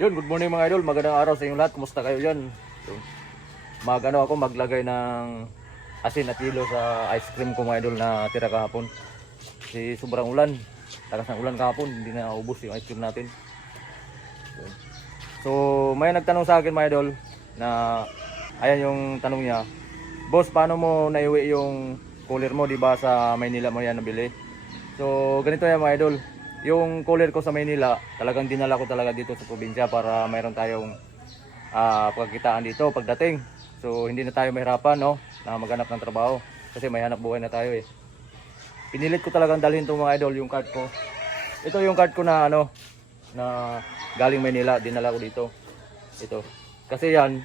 Yun, good morning mga idol. Magandang araw sa inyong lahat. Kumusta kayo dyan? Yun. Mag ano ako maglagay ng asin at hilo sa ice cream ko mga idol na tira kahapon. Kasi sobrang ulan. Takas ng ulan kahapon, hindi na ubos yung ice cream natin. Yun. So, may nagtanong sa akin mga idol na ayan yung tanong niya. Boss, paano mo naiwi yung cooler mo, di ba, sa Maynila mo yan nabili? So, ganito yan mga idol. Yung cooler ko sa Maynila, talagang dinala ko talaga dito sa probinsya para mayroon tayong ah, pagkitaan dito pagdating. So, hindi na tayo mahirapan, no, na maghanap ng trabaho. Kasi may hanap buhay na tayo eh. Pinilit ko talagang dalhin itong mga idol, yung card ko. Ito yung card ko na ano, na galing Maynila, dinala ko dito. Ito. Kasi yan,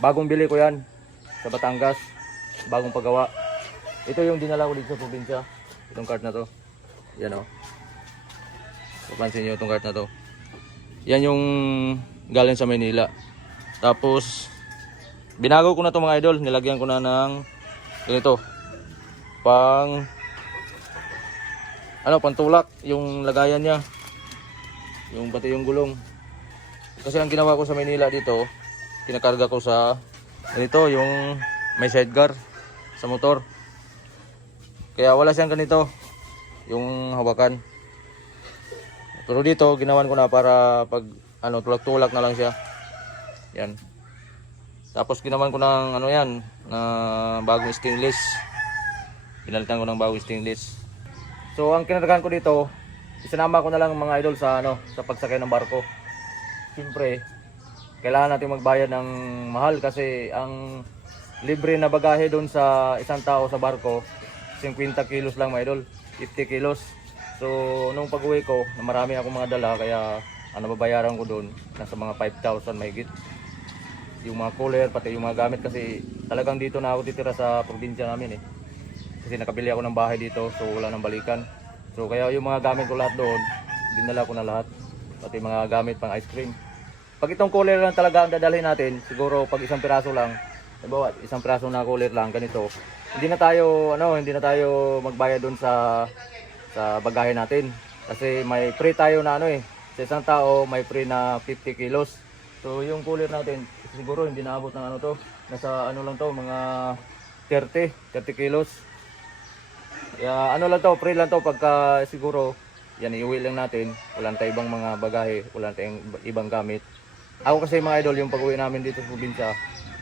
bagong bili ko yan sa Batangas, bagong paggawa. Ito yung dinala ko dito sa probinsya. Itong card na to. Yan o. Papansin nyo itong card na to. Yan yung galing sa Maynila. Tapos, binago ko na to mga idol. Nilagyan ko na ng ganito. Pang, ano, pantulak. Yung lagayan niya. Yung pati yung gulong. Kasi ang ginawa ko sa Maynila dito, kinakarga ko sa ganito, yung may sidecar sa motor. Kaya wala siyang ganito, yung hawakan. Pero dito, ginawan ko na para pag ano, tulak-tulak na lang siya. Yan. Tapos ginawan ko ng ano yan, na bagong stainless. Pinalitan ko ng bagong stainless. So ang kinargahan ko dito, isinama ko na lang mga idol sa ano, sa pagsakay ng barko. Siyempre, kailangan natin magbayad ng mahal kasi ang libre na bagahe doon sa isang tao sa barko, 50 kilos lang mga idol, 50 kilos. So, nung pag-uwi ko, marami akong mga dala, kaya ano babayaran ko doon, nasa mga 5,000 mahigit. Yung mga cooler, pati yung mga gamit kasi talagang dito na ako titira sa probinsya namin eh. Kasi nakabili ako ng bahay dito, so wala nang balikan. So, kaya yung mga gamit ko lahat doon, dinala ko na lahat. Pati mga gamit pang ice cream. Pag itong cooler lang talaga ang dadalhin natin, siguro pag isang piraso lang, Diba, isang piraso na cooler lang ganito. Hindi na tayo ano, hindi na tayo magbayad doon sa sa bagahe natin. Kasi may free tayo na ano eh. Sa isang tao may free na 50 kilos. So yung cooler natin siguro hindi naabot ng ano to. Nasa ano lang to, mga 30, 30 kilos. Kaya ano lang to, free lang to pagka siguro yan iuwi lang natin. Wala tayong ibang mga bagahe, wala tayong ibang gamit. Ako kasi mga idol, yung pag-uwi namin dito sa probinsya,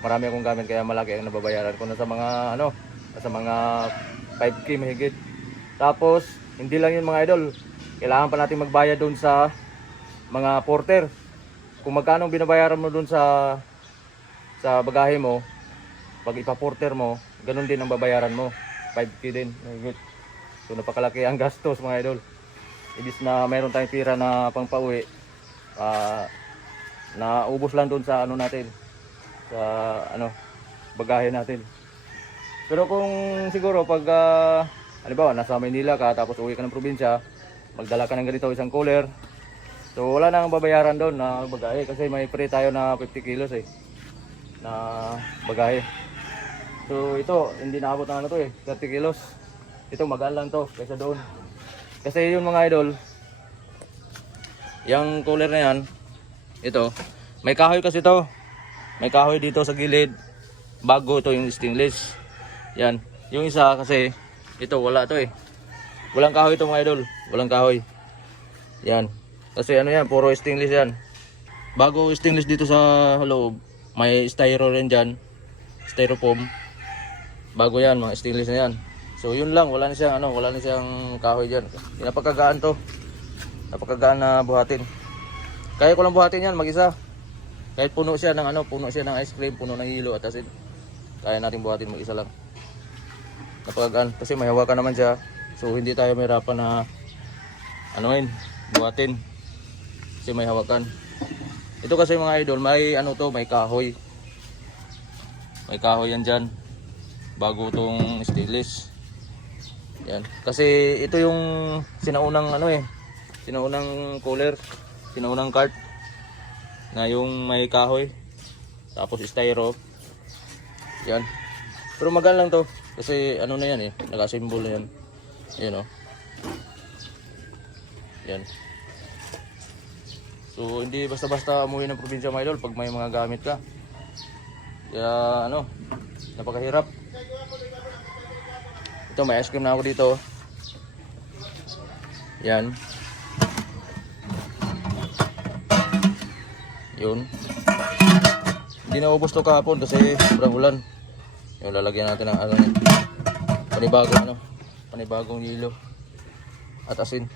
marami akong gamit kaya malaki ang nababayaran ko na sa mga ano, sa mga 5k mahigit. Tapos, hindi lang yun mga idol, kailangan pa natin magbayad doon sa mga porter. Kung magkano binabayaran mo doon sa sa bagahe mo, pag ipa-porter mo, ganun din ang babayaran mo. 5k din. So napakalaki ang gastos mga idol. Ibis na mayroon tayong pira na pangpauwi, ah na ubos lang doon sa ano natin, sa ano, bagahe natin. Pero kung siguro pag uh, halimbawa nasa Maynila ka tapos uwi ka ng probinsya, magdala ka ng ganito isang cooler. So wala nang babayaran doon na bagahe kasi may free tayo na 50 kilos eh na bagahe. So ito hindi naabot ng ano to eh, 30 kilos. Ito magaan lang to kaysa doon. Kasi yung mga idol, yung cooler na yan, ito, may kahoy kasi to. May kahoy dito sa gilid. Bago to yung stainless. Yan. Yung isa kasi, ito wala to eh. Walang kahoy to mga idol. Walang kahoy. Yan. Kasi ano yan, puro stainless yan. Bago stainless dito sa loob, may styro rin dyan. Styrofoam. Bago yan, mga stainless na yan. So yun lang, wala na siyang ano, wala na siyang kahoy dyan. Napakagaan to. Napakagaan na buhatin. Kaya ko lang buhatin yan mag-isa. Kahit puno siya ng ano, puno siya ng ice cream, puno ng hilo at asin. Kaya natin buhatin mag-isa lang. Napakagaan kasi may hawakan naman siya. So hindi tayo mahirapan na anuin, buhatin. Kasi may hawakan. Ito kasi mga idol, may ano to, may kahoy. May kahoy yan dyan. Bago tong stainless. Yan. Kasi ito yung sinaunang ano eh. Sinaunang cooler. Sinaunang cart. Na yung may kahoy. Tapos styro. Yan. Pero magaan lang to. Kasi ano na yan eh. Naka-symbol na yan. Yan o. Yan. So hindi basta-basta umuwi ng probinsya mga idol pag may mga gamit ka. Kaya ano, napakahirap. Ito may ice cream na ako dito. Yan. Yun. Hindi na ubos to kahapon kasi sobrang ulan. Yung lalagyan natin ng ano, panibagong ano, panibagong yelo at asin.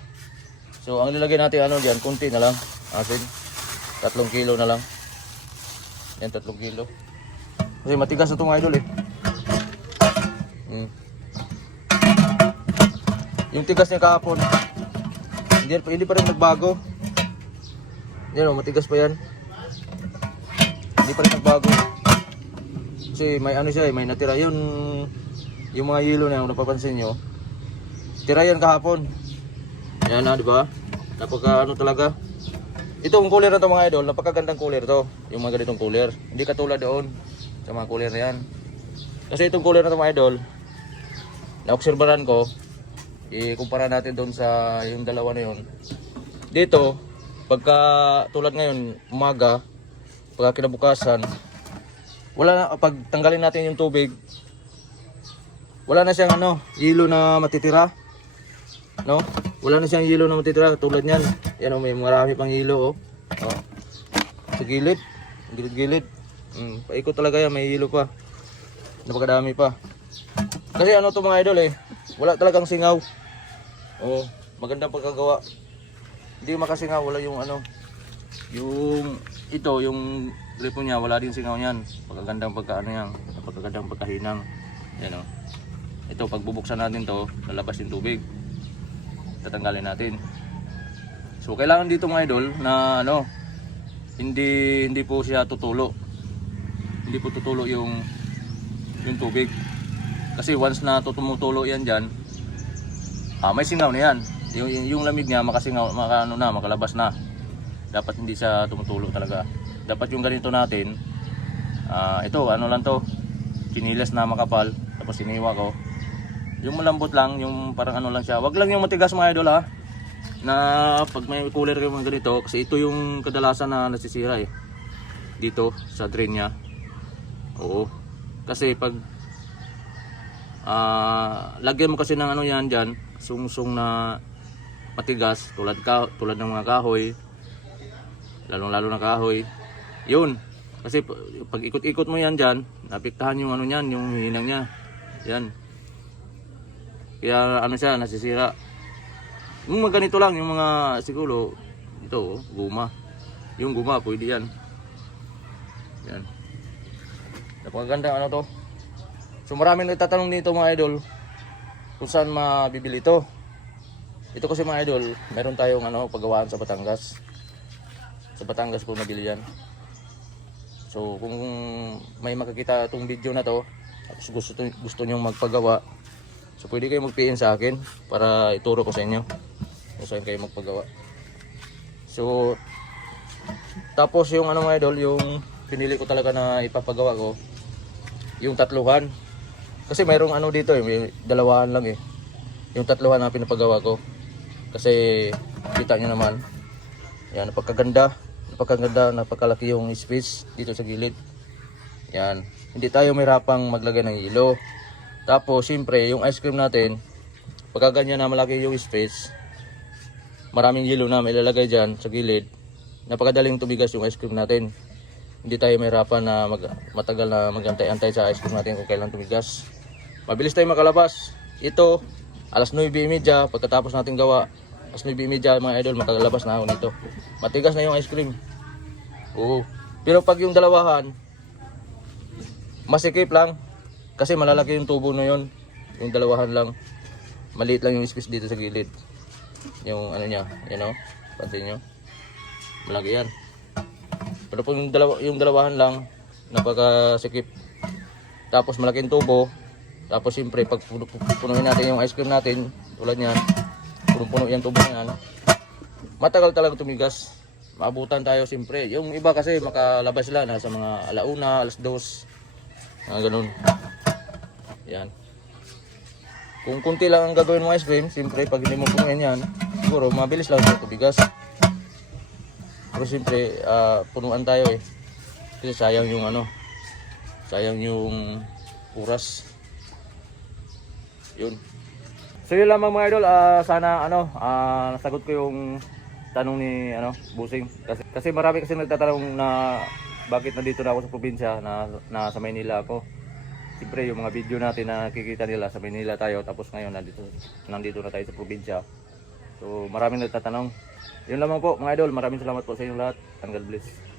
So ang nilagyan natin ano diyan, konti na lang asin. Tatlong kilo na lang. Yan tatlong kilo. Kasi matigas na itong idol eh. Mm. Yung tigas niya kahapon, hindi, hindi pa rin nagbago. Yan o, matigas pa yan. Hindi pa rin nagbago. Kasi may ano siya eh, may natira. Yun, yung mga yelo na yung napapansin nyo, tira yan kahapon. Yan na, di ba? Napaka ano talaga. Itong cooler na to mga idol, napakagandang cooler to. Yung mga ganitong cooler. Hindi katulad doon sa mga cooler na yan. Kasi itong cooler na to mga idol, naobserbahan ko, ikumpara natin doon sa yung dalawa na yun. Dito, pagka tulad ngayon, umaga, pagka kinabukasan, wala na, pag tanggalin natin yung tubig, wala na siyang ano, yelo na matitira. No? Wala na siyang yelo na matitira tulad niyan. Yan oh, may marami pang yelo oh. oh. Sa gilid, gilid-gilid. Mm, paikot talaga yan, may yelo pa. Napakadami pa. Kasi ano to mga idol eh, wala talagang singaw. Oh, magandang pagkagawa. Hindi makasingaw, wala yung ano, yung ito, yung gripo niya, wala din singaw niyan. Pagkagandang pagka ano yan, pagkagandang pagkahinang. Yan oh. Ito, pag bubuksan natin to, lalabas yung tubig. Tatanggalin natin. So, kailangan dito mga idol na ano, hindi hindi po siya tutulo. Hindi po tutulo yung yung tubig. Kasi once na tutumutulo yan diyan, ah, may singaw na yan. Yung, yung, yung lamig niya makasingaw, maka, na, makalabas na. Dapat hindi siya tumutulo talaga. Dapat yung ganito natin, ah, ito, ano lang to, chinilas na makapal, tapos siniwa ko. Yung malambot lang, yung parang ano lang siya. Wag lang yung matigas mga idol ha. Na pag may cooler kayo mga ganito, kasi ito yung kadalasan na nasisira eh. Dito sa drain niya. Oo. Kasi pag ah lagyan mo kasi ng ano yan diyan, sungsong na matigas tulad ka tulad ng mga kahoy. Lalong-lalo na kahoy. 'Yun. Kasi pag ikot-ikot mo yan diyan, napiktahan yung ano niyan, yung hinang niya. Yan. Kaya ano siya, nasisira. Yung mga ganito lang, yung mga siguro, ito, oh, guma. Yung guma, pwede yan. Yan. Napakaganda ano to. So maraming nagtatanong dito mga idol, kung saan mabibili ito. Ito kasi mga idol, meron tayong ano, paggawaan sa Batangas. Sa Batangas po nabili yan. So kung may makakita itong video na to, tapos gusto, gusto nyong magpagawa, So pwede kayo mag-PN sa akin para ituro ko sa inyo kung saan kayo magpagawa. So tapos yung ano mga idol, yung pinili ko talaga na ipapagawa ko, yung tatluhan. Kasi mayroong ano dito eh, may dalawahan lang eh. Yung tatluhan na pinapagawa ko. Kasi kita nyo naman, yan, napakaganda, napakaganda, napakalaki yung space dito sa gilid. Yan, hindi tayo mahirapang maglagay ng ilo. Tapos, siyempre, yung ice cream natin, pagka ganyan na malaki yung space, maraming yelo na ilalagay dyan sa gilid, napakadaling tubigas yung ice cream natin. Hindi tayo mahirapan na mag, matagal na magantay-antay sa ice cream natin kung kailan tumigas. Mabilis tayo makalabas. Ito, alas 9.30, pagkatapos natin gawa, alas 9.30 mga idol, makalabas na ako nito. Matigas na yung ice cream. Oo. Pero pag yung dalawahan, masikip lang. Kasi malalaki yung tubo na yun. Yung dalawahan lang. Maliit lang yung space dito sa gilid. Yung ano niya, yan o. Pansin nyo. Malaki yan. Pero pag yung, dalawa, yung dalawahan lang, napakasikip. Tapos malaking tubo. Tapos siyempre, pag punuin natin yung ice cream natin, tulad niyan, punong-puno yung tubo na yan, matagal talaga tumigas. Maabutan tayo siyempre. Yung iba kasi makalabas sila nasa mga alauna, alas dos. Mga ganun. Yan. Kung kunti lang ang gagawin mo ice cream, siyempre pag hindi mo punuin yan, siguro mabilis lang siya tubigas. Pero siyempre, ah, punuan tayo eh. Kasi sayang yung ano, sayang yung oras. Yun. So yun lamang mga idol, ah, sana ano, ah, nasagot ko yung tanong ni ano, Busing. Kasi, kasi marami kasi nagtatanong na bakit nandito na ako sa probinsya, na, na sa Maynila ako. Siyempre yung mga video natin na nakikita nila sa Maynila tayo, tapos ngayon nandito, nandito na tayo sa probinsya. So maraming nagtatanong. Yun lamang po mga idol, maraming salamat po sa inyong lahat. And God bless.